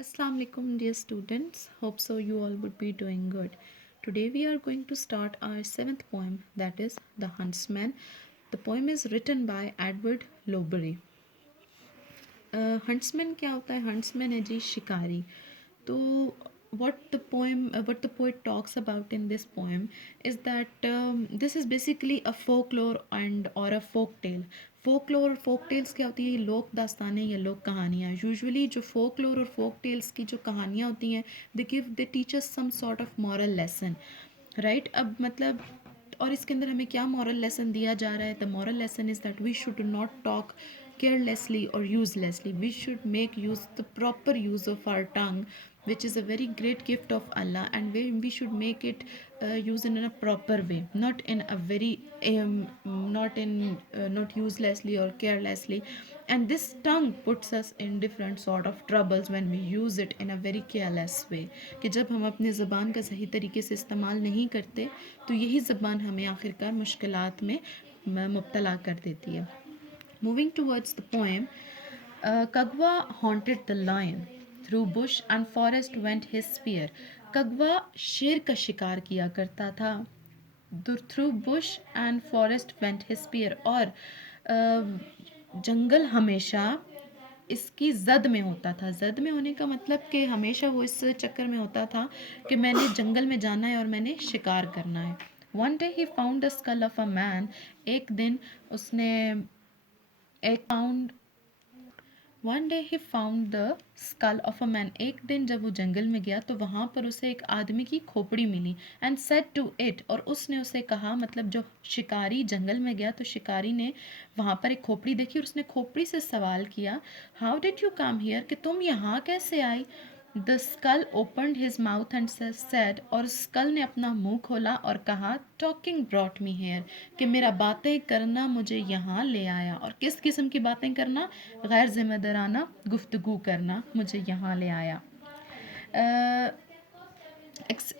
Assalamu alaikum, dear students. Hope so you all would be doing good. Today we are going to start our seventh poem, that is The Huntsman. The poem is written by Edward Lowbury. Huntsman क्या होता है? Huntsman है जी शिकारी. तो what the poet talks about in this poem is that this is basically a folklore and or a folk tale. folklore और folk tales क्या होती है? ये लोक दास्तानें या लोक कहानियाँ. यूजुअली जो folklore और folk tales की जो कहानियाँ होती हैं, they teach us some sort of moral lesson, right? अब मतलब और इसके अंदर हमें क्या मॉरल लेसन दिया जा रहा है? The moral lesson is that we should not talk carelessly or uselessly. We should make use the proper use of our tongue, which is a very great gift of Allah, and we should make it use in a proper way, not in a very not uselessly or carelessly. And this tongue puts us in different sort of troubles when we use it in a very careless way. कि जब हम अपनी ज़बान का सही तरीके से इस्तेमाल नहीं करते तो यही ज़बान हमें आखिरकार मुश्किलात में मुब्तला कर देती है. Moving towards the poem, Kagwa haunted the lion. Through bush and forest went his spear. कगवा शेर का शिकार किया करता था. Through bush and forest went his spear. और जंगल हमेशा इसकी जद में होता था. जद में होने का मतलब कि हमेशा वो इस चक्कर में होता था कि मैंने जंगल में जाना है और मैंने शिकार करना है. One day he found the skull of a man. एक दिन उसने एक found one day he found the skull of a man. एक दिन जब वो जंगल में गया तो वहाँ पर उसे एक आदमी की खोपड़ी मिली. एंड सेड टू इट, और उसने उसे कहा, मतलब जो शिकारी जंगल में गया तो शिकारी ने वहाँ पर एक खोपड़ी देखी और उसने खोपड़ी से सवाल किया, how did you come here, कि तुम यहाँ कैसे आई. The skull opened his mouth and said, और स्कल ने अपना मुंह खोला और कहा, टॉकिंग ब्रॉट मी हेयर, कि मेरा बातें करना मुझे यहाँ ले आया. और किस किस्म की बातें करना? गैर जिम्मेदाराना गुफ्तगू करना मुझे यहाँ ले आया.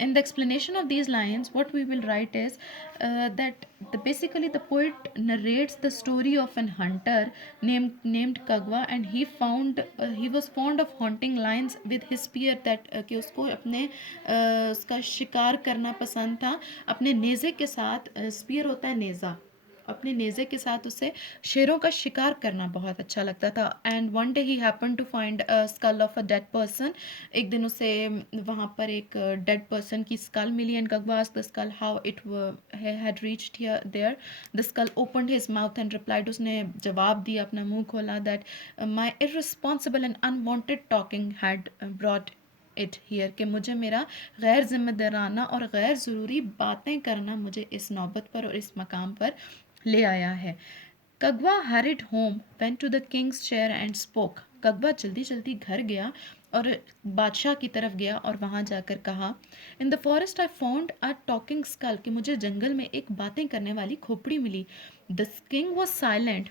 In the explanation of these lines, what we will write is that basically the poet narrates the story of an hunter named Kagwa, and he was fond of hunting lions with his spear. that कि उसको अपने उसका शिकार करना पसंद था अपने नेज़े के साथ. स्पीयर होता है नेज़ा. अपने नेज़े के साथ उसे शेरों का शिकार करना बहुत अच्छा लगता था. And one day he happen to find a skull of a dead person. एक दिन उसे वहाँ पर एक डेड पर्सन की स्कल मिली. And Kagwa asked the skull how it had reached here there. The skull opened his mouth and replied, उसने जवाब दिया, अपना मुंह खोला, that my irresponsible and unwanted talking had brought it here, कि मुझे मेरा गैर जिम्मेदाराना और गैर ज़रूरी बातें करना मुझे इस नौबत पर और इस मकाम पर ले आया है. Kagwa hurried home, went to the king's chair and spoke. Kagwa जल्दी जल्दी घर गया और बादशाह की तरफ गया और वहाँ जाकर कहा, in the forest I found a talking skull, कि मुझे जंगल में एक बातें करने वाली खोपड़ी मिली. The king was silent.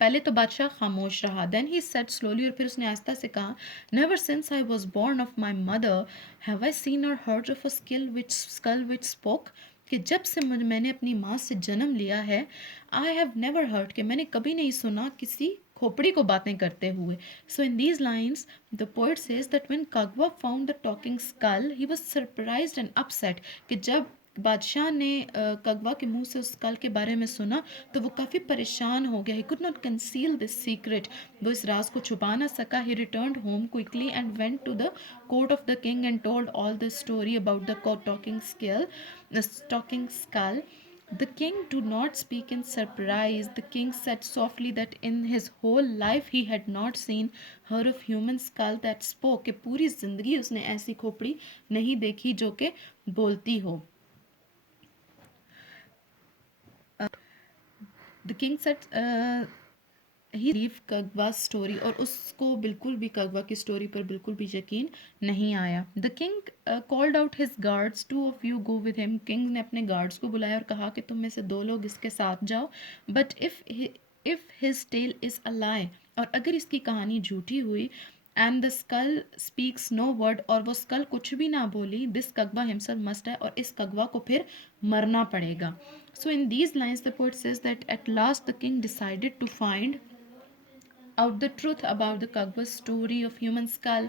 पहले तो बादशाह खामोश रहा. देन ही सेड स्लोली, और फिर उसने आहिस्ता से कहा, never since I was born of my mother have I seen or heard of a skull which spoke, कि जब से मैंने अपनी माँ से जन्म लिया है, आई हैव नेवर हर्ड, कि मैंने कभी नहीं सुना किसी खोपड़ी को बातें करते हुए. So in these lines the poet says that when Kagwa found the talking skull he was surprised and upset, कि जब बादशाह ने कगवा के मुंह से उस स्कल के बारे में सुना तो वो काफ़ी परेशान हो गया. He could not conceal this secret, वो इस राज को छुपा ना सका. He returned home quickly and went to the court of the king and told all the story about the talking skull. The king did not speak in surprise. The king said softly that in his whole life he had not seen her of human skull that spoke, कि पूरी जिंदगी उसने ऐसी खोपड़ी नहीं देखी जो कि बोलती हो. The king said he leave Kagwa story, और उसको बिल्कुल भी कगवा की स्टोरी पर बिल्कुल भी यकीन नहीं आया. The king called out his guards, two of you go with him. King ने अपने गार्ड्स को बुलाया और कहा कि तुम में से दो लोग इसके साथ जाओ. But if his tale is a lie, और अगर इसकी कहानी झूठी हुई, and the skull speaks no word, और वो स्कल कुछ भी ना बोली, दिस कगवा हिमसेल्फ मस्ट है, और इस कगवा को फिर मरना पड़ेगा. So in these lines the poet says that at last the king decided to find out the truth about the Kagwa's story of human skull.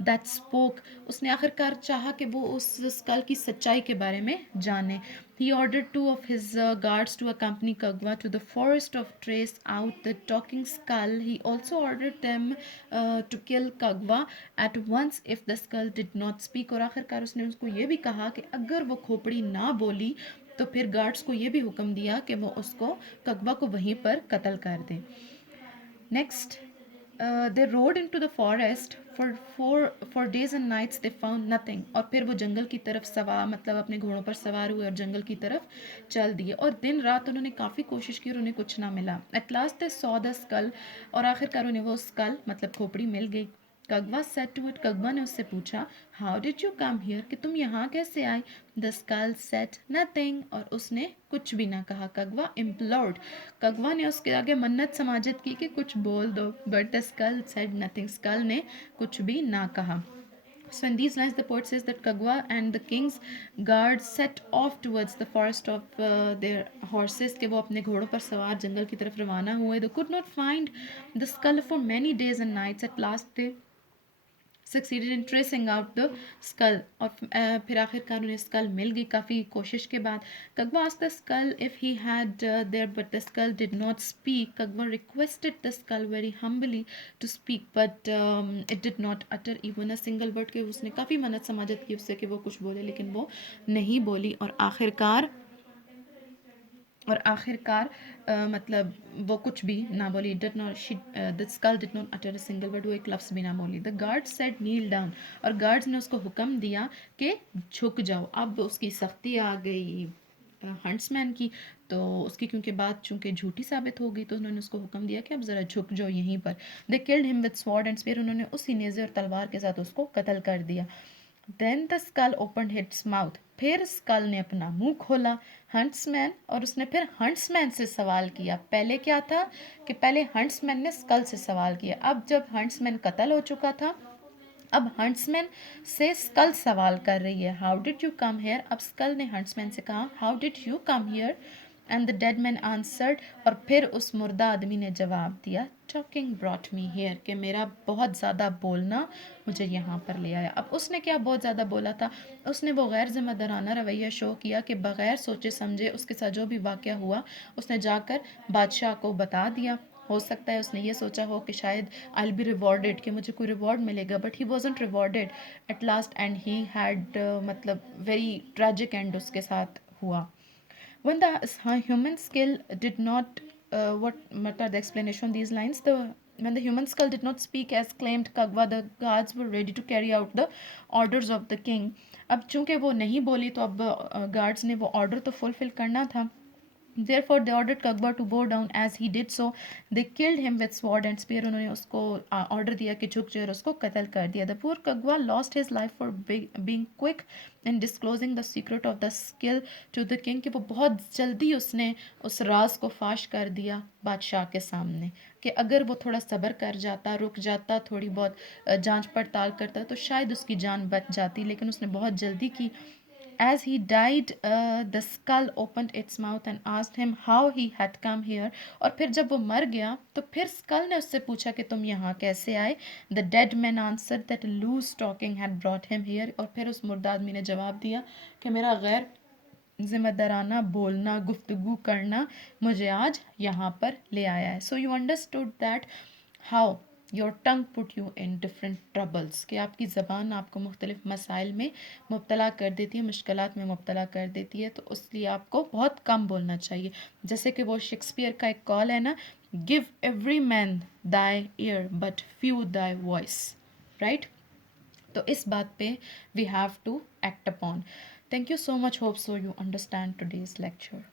that spoke. उसने आखिरकार चाहा कि वो उस स्कल की सच्चाई के बारे में जाने. He ordered two of his guards to accompany Kagwa to the forest of trace out the talking skull. He also ordered them to kill Kagwa at once if the skull did not speak. और आखिरकार उसने उसको ये भी कहा कि अगर वो खोपड़ी ना बोली तो फिर गार्ड्स को ये भी हुक्म दिया कि वो उसको कगवा को वहीं पर कत्ल कर दें. Next, they rode into the forest for days and nights. They found nothing. और फिर वो जंगल की तरफ सवार मतलब अपने घोड़ों पर सवार हुए और जंगल की तरफ चल दिए और दिन रात उन्होंने काफ़ी कोशिश की और उन्हें कुछ ना मिला. At last they saw the skull. और आखिरकार उन्हें वो स्कल मतलब खोपड़ी मिल गई. कगवा said to it. कगवा ने उससे पूछा, How did you come here? कि तुम यहाँ कैसे आए? The skull said nothing. और उसने कुछ भी ना कहा. कगवा implored. कगवा ने उसके आगे मन्नत समाजत की कि कुछ बोल दो. But the skull said nothing. Skull ने कुछ भी ना कहा. So in these lines the poet says that Kagwa and the king's guards set off towards the forest of their horses कि वो अपने घोड़ों पर सवार जंगल की तरफ रवाना हुए. They could not find the skull for many days and nights. At last they succeeded in tracing out the skull. और फिर आखिरकार उन्हें स्कल मिल गई काफ़ी कोशिश के बाद. Kagwa asked the skull if he had there, but the skull did not speak. Kagwa requested the skull very humbly to speak, but it did not utter even a single word. कि उसने काफ़ी मन्नत समाजत की उससे कि वो कुछ बोले लेकिन वो नहीं बोली. और आखिरकार मतलब वो कुछ भी ना बोली. Did not the skull did not utter a single word. वो एक लफ्ज़ भी ना बोली. The guard said kneel down. और गार्ड्स ने उसको हुक्म दिया कि झुक जाओ. अब उसकी सख्ती आ गई हंट्समैन की. तो उसकी क्योंकि बात चूंकि झूठी साबित हो गई तो उन्होंने उसको हुक्म दिया कि अब ज़रा झुक जाओ यहीं पर. They killed him with sword and spear. उन्होंने उसी नेज़े और तलवार के साथ उसको कत्ल कर दिया. Then the skull open its mouth. फिर स्कल ने अपना मुंह खोला हंट्समैन और उसने फिर हंट्समैन से सवाल किया. पहले क्या था कि पहले हंट्समैन ने स्कल से सवाल किया. अब जब हंट्समैन कत्ल हो चुका था अब हंट्समैन से स्कल सवाल कर रही है. How did you come here. अब स्कल ने हंट्समैन से कहा how did you come here. And the dead man answered. और फिर उस मुर्दा आदमी ने जवाब दिया टॉकिंग ब्रॉट मी हेयर. कि मेरा बहुत ज़्यादा बोलना मुझे यहाँ पर ले आया. अब उसने क्या बहुत ज़्यादा बोला था. उसने वो गैर जिम्मेदाराना रवैया शो किया कि बग़ैर सोचे समझे उसके साथ जो भी वाक़या हुआ उसने जाकर बादशाह को बता दिया. हो सकता है उसने ये सोचा हो कि शायद आई विल बी रिवॉर्डेड कि मुझे कोई रिवॉर्ड मिलेगा. But he wasn't rewarded at last and he had मतलब वेरी ट्रेजिक एंड उसके साथ हुआ. When the human skill did not, what are the explanation of these lines? When the human skull did not speak as claimed Kagwa, the guards were ready to carry out the orders of the king. अब चूंकि वो नहीं बोली तो अब guards ने वो order तो फुलफिल करना था. Therefore they ordered Kagwa to bow down. As he did so, they killed him with sword and spear. उन्होंने उसको ऑर्डर दिया कि झुक जाए और उसको कत्ल कर दिया. The poor Kagwa lost his life for being quick in disclosing the secret of the skill to the king. कि वो बहुत जल्दी उसने उस राज को फाश कर दिया बादशाह के सामने. कि अगर वो थोड़ा सब्र कर जाता रुक जाता थोड़ी बहुत जांच पड़ताल करता तो शायद उसकी जान बच जाती. लेकिन उसने बहुत जल्दी की. As he died, the skull opened its mouth and asked him how he had come here. और फिर जब वो मर गया तो फिर स्कल ने उससे पूछा कि तुम यहाँ कैसे आए. The dead man answered that loose talking had brought him here. और फिर उस मुर्दा आदमी ने जवाब दिया कि मेरा गैर जिम्मेदाराना बोलना गुफ्तगू करना मुझे आज यहाँ पर ले आया है. So you understood that how your tongue put you in different troubles. कि आपकी ज़बान आपको मुख्तलिफ़ मसाइल में मुब्तला कर देती है मुश्किलात में मुब्तला कर देती है. तो इसलिए आपको बहुत कम बोलना चाहिए. जैसे कि वो शेक्सपियर का एक कॉल है ना give every man thy ear but few thy voice. Right. तो इस बात पे we have to act upon. Thank you so much. Hope so you understand today's lecture.